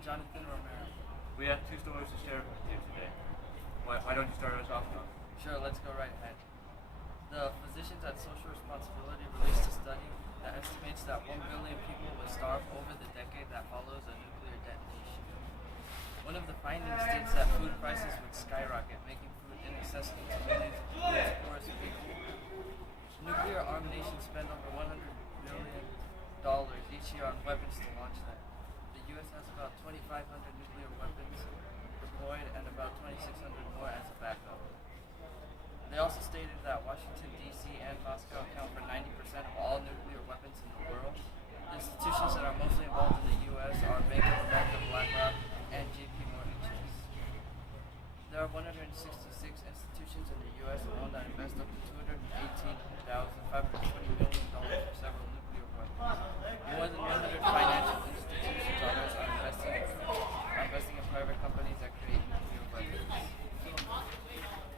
Jonathan Romero. We have two stories to share with you today. Why don't you start us off now? Sure, let's go right ahead. The physicians at Social Responsibility released a study that estimates that 1 billion people will starve over the decade that follows a nuclear detonation. One of the findings states that food prices would skyrocket, making food inaccessible to millions of the world's poorest people. Nuclear-armed nations spend over $100 billion each year on weapons to launch them. The U.S. has about 2,500 nuclear weapons deployed and about 2,600 more as a backup. They also stated that Washington, D.C. and Moscow account for 90% of all nuclear weapons in the world. The institutions that are mostly involved in the U.S. are Bank of America, BlackRock, and J.P. Morgan Chase. There are 166 institutions in the U.S. alone that invest up to $218,520 million for several nuclear weapons. More than 100 financial institutions others are investing in private companies that create nuclear weapons.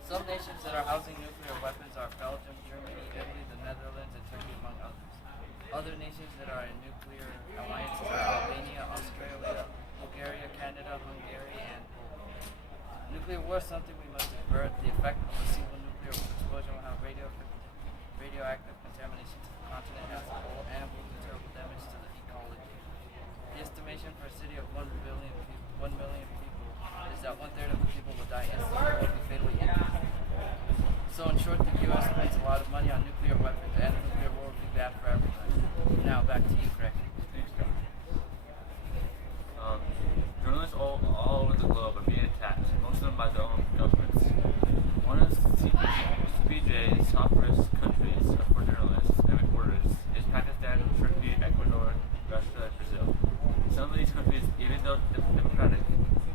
Some nations that are housing nuclear weapons are Belgium, Germany, Italy, the Netherlands, and Turkey, among others. Other nations that are in nuclear alliances are Albania, Australia, Bulgaria, Canada, Hungary, and Poland. Nuclear war is something we must avert. The effect of a single nuclear explosion will have radioactive contamination to the continent as a whole and will do terrible damage to the ecology. The estimation for a city of 1 million people is that 1/3 of the people will die instantly or be fatally injured. So in short, the U.S. spends a lot of money on nuclear weapons, and nuclear war will be bad for everybody. Now back to you, Greg. Thanks, John. Journalists all over the globe are being attacked, most of them by their own governments. One of CPJ's top risk countries for journalists and reporters is Pakistan, Turkey, Ecuador, Russia, and Brazil. Some of these countries, even though democratic,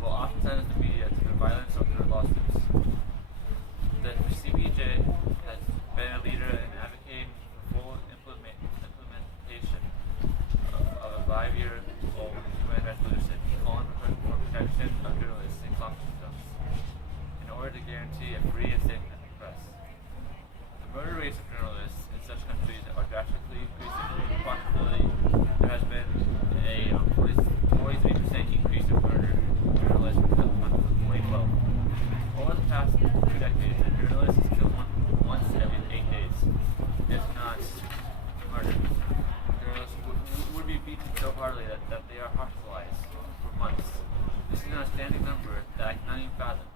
will often send the media to their violence or their lawsuits. The CPJ has been a leader in advocating for full implementation of a 5-year-old UN resolution calling for protection of journalists in conflict zones in order to guarantee a free and safe press. The murder rates of journalists in such countries are drastically increasing. Approximately, there has been a 43% increase in murder journalists from 2012. Over the past 2 decades, a journalist is killed once every 8 days, if not murdered. Journalists would be beaten so hardly that they are hospitalized for months. This is an outstanding number that I cannot even fathom.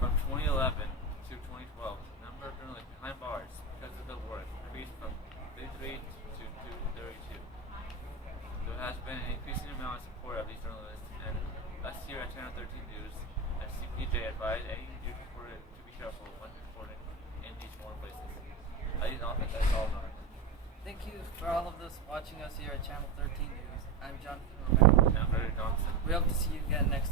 From 2011 to 2012, the number of journalists behind bars because of their work increased from 33 to 32. There has been an increasing amount of support of these journalists, and last year at Channel 13 News, and CPJ advised any news reporter to be careful when reporting in these foreign places. That's all known. Thank you for all of those watching us here at Channel 13 News. I'm Jonathan Romero. And I'm Gregory Johnson. We hope to see you again next